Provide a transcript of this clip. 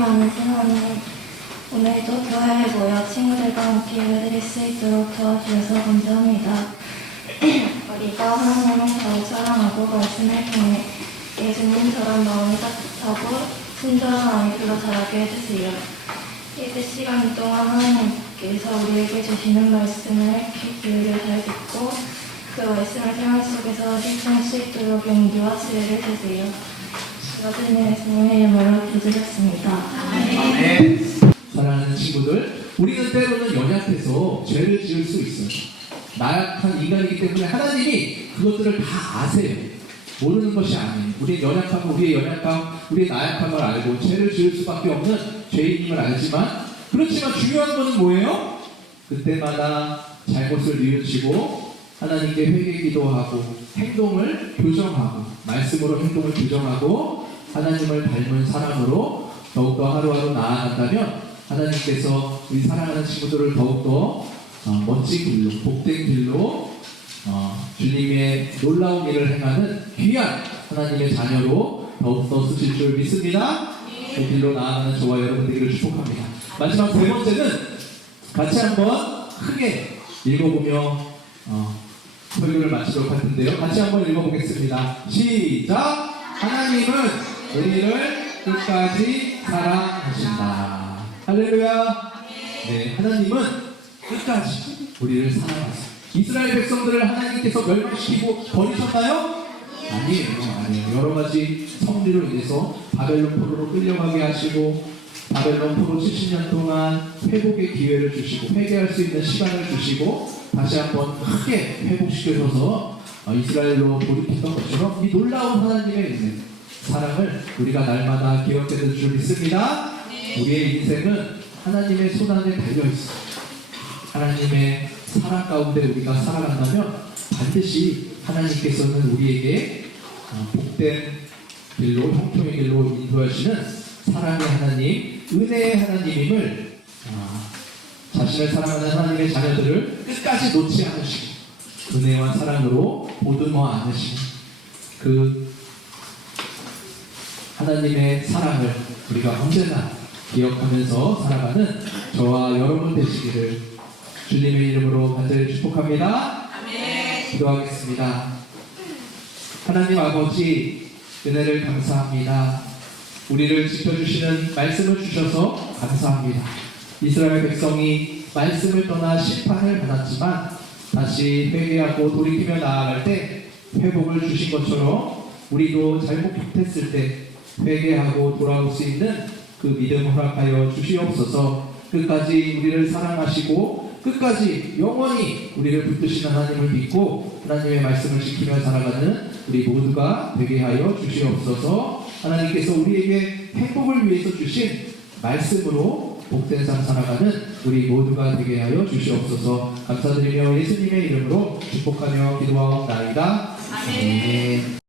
사랑하는 하나님, 오늘도 교회에 모여 친구들과 함께 예배드릴 수 있도록 도와주셔서 감사합니다. 우리가 하나님을 더욱 사랑하고 말씀을 통해 예수님처럼 마음이 따뜻하고 친절한 아이들로 자라게 해주세요. 예배 시간 동안 하나님께서 우리에게 주시는 말씀을 귀 기울여 잘 듣고 그 말씀을 생활 속에서 실천할 수 있도록 용기와 지혜를 주세요. 모든 말씀을 이름으로 기도드렸습니다. 네. 사랑하는 친구들, 우리는 때로는 연약해서 죄를 지을 수 있어요. 나약한 인간이기 때문에 하나님이 그것들을 다 아세요. 모르는 것이 아니에요. 우리의 연약함, 우리의 연약함, 우리의 나약함을 알고 죄를 지을 수밖에 없는 죄인임을 알지만 그렇지만 중요한 것은 뭐예요? 그때마다 잘못을 뉘우치고 하나님께 회개 기도하고 행동을 교정하고 말씀으로 행동을 교정하고 하나님을 닮은 사람으로 더욱더 하루하루 나아간다면 하나님께서 우리 사랑하는 친구들을 더욱더 어, 멋진 길로 복된 길로 어, 주님의 놀라운 일을 행하는 귀한 하나님의 자녀로 더욱더 쓰실 줄 믿습니다. 그 길로 나아가는 저와 여러분들을 축복합니다. 마지막 세 번째는 같이 한번 크게 읽어보며 어, 설교를 마치도록 할 텐데요. 같이 한번 읽어보겠습니다. 시작! 하나님은 우리를 끝까지 사랑하신다. 할렐루야! 네, 하나님은 끝까지 우리를 사랑하세요. 이스라엘 백성들을 하나님께서 멸망시키고 버리셨나요? 아니에요, 아니에요. 여러 가지 성리로 인해서 바벨론 포로로 끌려가게 하시고 바벨론 포로 70년 동안 회복의 기회를 주시고 회개할 수 있는 시간을 주시고 다시 한번 크게 회복시켜줘서 어, 이스라엘로 돌이켰던 것처럼 이 놀라운 하나님의 사랑을 우리가 날마다 기억해 줄줄 믿습니다. 우리의 인생은 하나님의 손안에 달려 있어. 하나님의 사랑 가운데 우리가 살아간다면 반드시 하나님께서는 우리에게 어, 복된 길로 형통의 길로 인도하시는 사랑의 하나님, 은혜의 하나님임을 아, 자신을 사랑하는 하나님의 자녀들을 끝까지 놓지 않으시고 은혜와 사랑으로 보듬어 안으시는 그 하나님의 사랑을 우리가 언제나 기억하면서 살아가는 저와 여러분 되시기를 주님의 이름으로 간절히 축복합니다. 기도하겠습니다. 하나님 아버지 은혜를 감사합니다. 우리를 지켜주시는 말씀을 주셔서 감사합니다. 이스라엘 백성이 말씀을 떠나 심판을 받았지만 다시 회개하고 돌이키며 나아갈 때 회복을 주신 것처럼 우리도 잘못했을 때 회개하고 돌아올 수 있는 그 믿음 허락하여 주시옵소서. 끝까지 우리를 사랑하시고 끝까지 영원히 우리를 붙드시는 하나님을 믿고 하나님의 말씀을 지키며 살아가는 우리 모두가 되게 하여 주시옵소서. 하나님께서 우리에게 행복을 위해서 주신 말씀으로 복된 삶 살아가는 우리 모두가 되게 하여 주시옵소서. 감사드리며 예수님의 이름으로 축복하며 기도하옵나이다. 아멘.